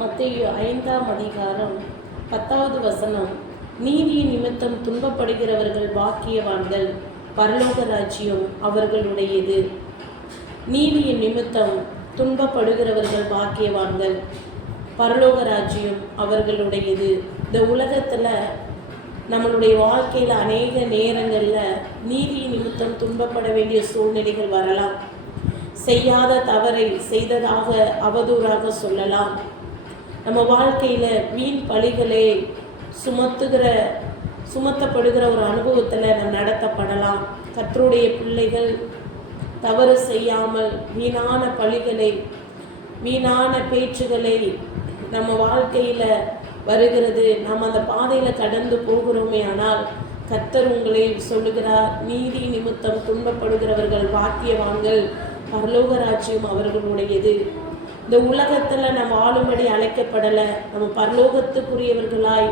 மத்திய ஐந்தாம் அதிகாரம் பத்தாவது வசனம். நீதி நிமித்தம் துன்பப்படுகிறவர்கள் பாக்கியவான்கள் பரலோக ராஜ்யம் அவர்களுடையது. நீதியின் நிமித்தம் துன்பப்படுகிறவர்கள் பாக்கியவான்கள் பரலோக ராஜ்யம் அவர்களுடையது. இந்த உலகத்தில் நம்மளுடைய வாழ்க்கையில் அநேக நேரங்களில் நீதி நிமித்தம் துன்பப்பட வேண்டிய சூழ்நிலைகள் வரலாம். செய்யாத தவறை செய்ததாக அவதூறாக சொல்லலாம். நம்ம வாழ்க்கையில் வீண் பழிகளை சுமத்துகிற சுமத்தப்படுகிற ஒரு அனுபவத்தில் நம்ம நடத்தப்படலாம். கர்த்தருடைய பிள்ளைகள் தவறு செய்யாமல் வீணான பழிகளை வீணான பேச்சுகளை நம்ம வாழ்க்கையில் வருகிறது. நாம் அந்த பாதையில் கடந்து போகிறோமே ஆனால் கத்தர் உங்களை சொல்லுகிறார் நீதி நிமித்தம் துன்பப்படுகிறவர்கள் பாக்கியவான்கள் பரலோக ராஜ்யம் அவர்களுடையது. இந்த உலகத்தில் நம்ம ஆளும்படி அழைக்கப்படலை நம்ம பரலோகத்துக்குரியவர்களாய்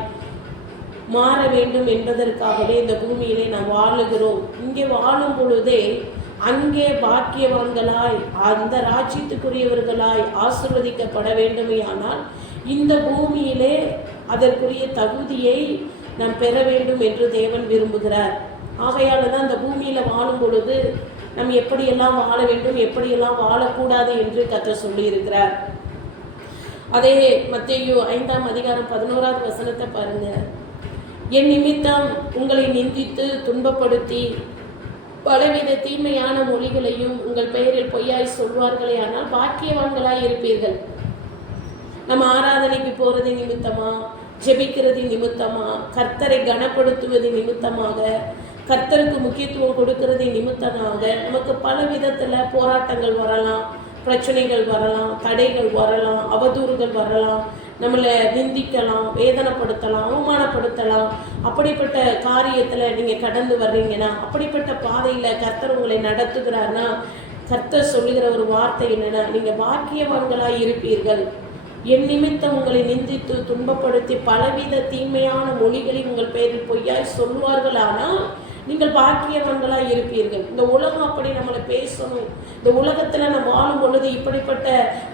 மாற வேண்டும் என்பதற்காகவே இந்த பூமியிலே நாம் வாழுகிறோம். இங்கே வாழும் பொழுதே அங்கே பாக்கியவான்களாய் அந்த ராஜ்யத்துக்குரியவர்களாய் ஆசிர்வதிக்கப்பட வேண்டுமே ஆனால் இந்த பூமியிலே அதற்குரிய தகுதியை நாம் பெற வேண்டும் என்று தேவன் விரும்புகிறார். ஆகையால் தான் இந்த பூமியில் வாழும் பொழுது நாம் எப்படியெல்லாம் வாழ வேண்டும் எப்படியெல்லாம் வாழக்கூடாது என்று கத்த சொல்லியிருக்கிறார். அதே மத்தேயு ஐந்தாம் அதிகாரம் பதினோராவது வசனத்தை பாருங்க. என் நிமித்தம் உங்களை நிந்தித்து துன்பப்படுத்தி பலவித தீமையான மொழிகளையும் உங்கள் பெயரில் பொய்யாய் சொல்வார்களே ஆனால் பாக்கியவான்களாய் இருப்பீர்கள். நம்ம ஆராதனைக்கு போறது நிமித்தமா? ஜெபிக்கிறது நிமித்தமா? கர்த்தரை கனப்படுத்துவது நிமித்தமாக? கர்த்தருக்கு முக்கியத்துவம் கொடுக்கிறது நிமித்தமாக நமக்கு பல விதத்தில் போராட்டங்கள் வரலாம் பிரச்சனைகள் வரலாம் தடைகள் வரலாம் அவதூறுகள் வரலாம். நம்மளை நிந்திக்கலாம் வேதனைப்படுத்தலாம் அவமானப்படுத்தலாம். அப்படிப்பட்ட காரியத்தில் நீங்கள் கடந்து வர்றீங்கன்னா அப்படிப்பட்ட பாதையில் கர்த்தர் உங்களை நடத்துகிறாருன்னா கர்த்தர் சொல்லுகிற ஒரு வார்த்தை என்னென்னா நீங்கள் பாக்கியவான்களாக இருப்பீர்கள். என் நிமித்தம் உங்களை நிந்தித்து துன்பப்படுத்தி பலவித தீமையான மொழிகளை உங்கள் பெயரில் பொய்யாய் சொல்வார்களானால் நீங்கள் பாக்கியவான்களாய் இருப்பீர்கள். இந்த உலகம் அப்படி நம்மளை பேசணும். இந்த உலகத்துல நம்ம வாழும் பொழுது இப்படிப்பட்ட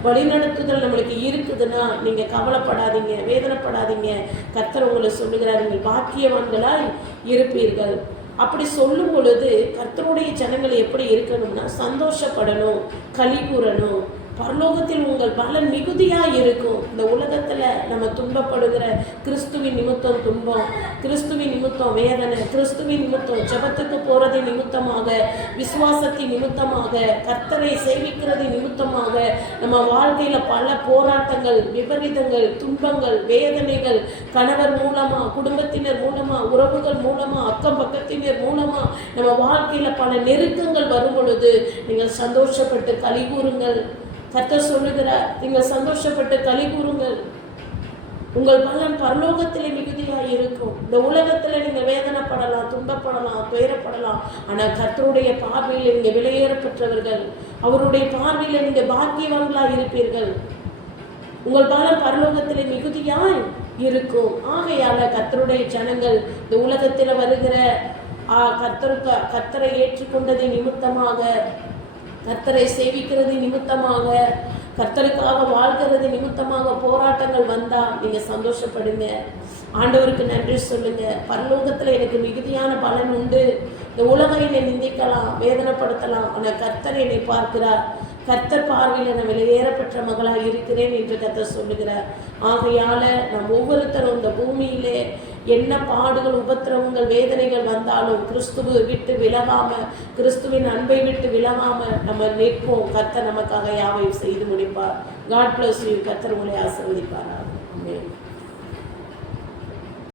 வழிநடத்துதல் நம்மளுக்கு இருக்குதுன்னா நீங்க கவலைப்படாதீங்க வேதனைப்படாதீங்க. கர்த்தர் உங்களை சொல்லுகிறார் நீங்கள் பாக்கியவான்களாய் இருப்பீர்கள். அப்படி சொல்லும் பொழுது கர்த்தருடைய ஜனங்கள் எப்படி இருக்கணும்னா சந்தோஷப்படணும் களி கூறணும். பரலோகத்தில் உங்கள் பலன் மிகுதியாக இருக்கும் இந்த உலகத்தில் நம்ம துன்பப்படுகிற கிறிஸ்துவின் நிமித்தம் துன்பம் கிறிஸ்துவின் நிமித்தம் வேதனை கிறிஸ்துவின் நிமித்தம் ஜெபத்துக்கு போகிறது நிமித்தமாக விசுவாசத்தின் நிமித்தமாக கர்த்தரை சேவிக்கிறது நிமித்தமாக நம்ம வாழ்க்கையில் பல போராட்டங்கள் விபரீதங்கள் துன்பங்கள் வேதனைகள் கணவர் மூலமாக குடும்பத்தினர் மூலமாக உறவுகள் மூலமாக அக்கம் பக்கத்தினர் மூலமாக நம்ம வாழ்க்கையில் பல நெருக்கங்கள் வரும் பொழுது நீங்கள் சந்தோஷப்பட்டு களி கூறுங்கள் கர்த்தர் சொல்லுகிறார் நீங்கள் சந்தோஷப்பட்டு களி கூறுங்கள். உங்கள் பலன் பரலோகத்திலே மிகுதியாக இருக்கும். இந்த உலகத்தில் நீங்கள் வேதனைப்படலாம் துன்பப்படலாம் துயரப்படலாம். ஆனால் கர்த்தருடைய பார்வையில் நீங்கள் விலையேற பெற்றவர்கள். அவருடைய பார்வையில் நீங்கள் பாக்கியவங்களாக இருப்பீர்கள். உங்கள் பலன் பரலோகத்திலே மிகுதியாய் இருக்கும். ஆகையால் கர்த்தருடைய ஜனங்கள் இந்த உலகத்தில் வருகிற ஆ, கர்த்தருக்கு கர்த்தரை ஏற்றுக்கொண்டதை நிமித்தமாக கர்த்தரை சேவிக்கிறது நிமித்தமாக கர்த்தருக்காக வாழ்கிறது நிமித்தமாக போராட்டங்கள் வந்தால் நீங்கள் சந்தோஷப்படுங்க. ஆண்டவருக்கு நன்றி சொல்லுங்க. பரலோகத்தில் எனக்கு மிகுதியான பலன் உண்டு. இந்த உலகம் என்னை நிந்திக்கலாம் வேதனைப்படுத்தலாம் ஆனால் கர்த்தர் என்னை பார்க்கிறார். கர்த்தர் பார்வையில் நான் வெளியேறப்பட்ட மகளாக இருக்கிறேன் என்று கர்த்தர் சொல்லுகிறார். ஆகையால் நம் ஒவ்வொருத்தரும் இந்த பூமியிலே என்ன பாடுகள் உபத்திரவங்கள் வேதனைகள் வந்தாலும் கிறிஸ்துவு விட்டு விலகாம கிறிஸ்துவின் அன்பை விட்டு விலகாம நம்ம நிற்போம். கர்த்தர் நமக்காக யாவையும் செய்து முடிப்பார். காட் பிளஸ் யூ கர்த்தர் உங்களை ஆசிர்வதிப்பார்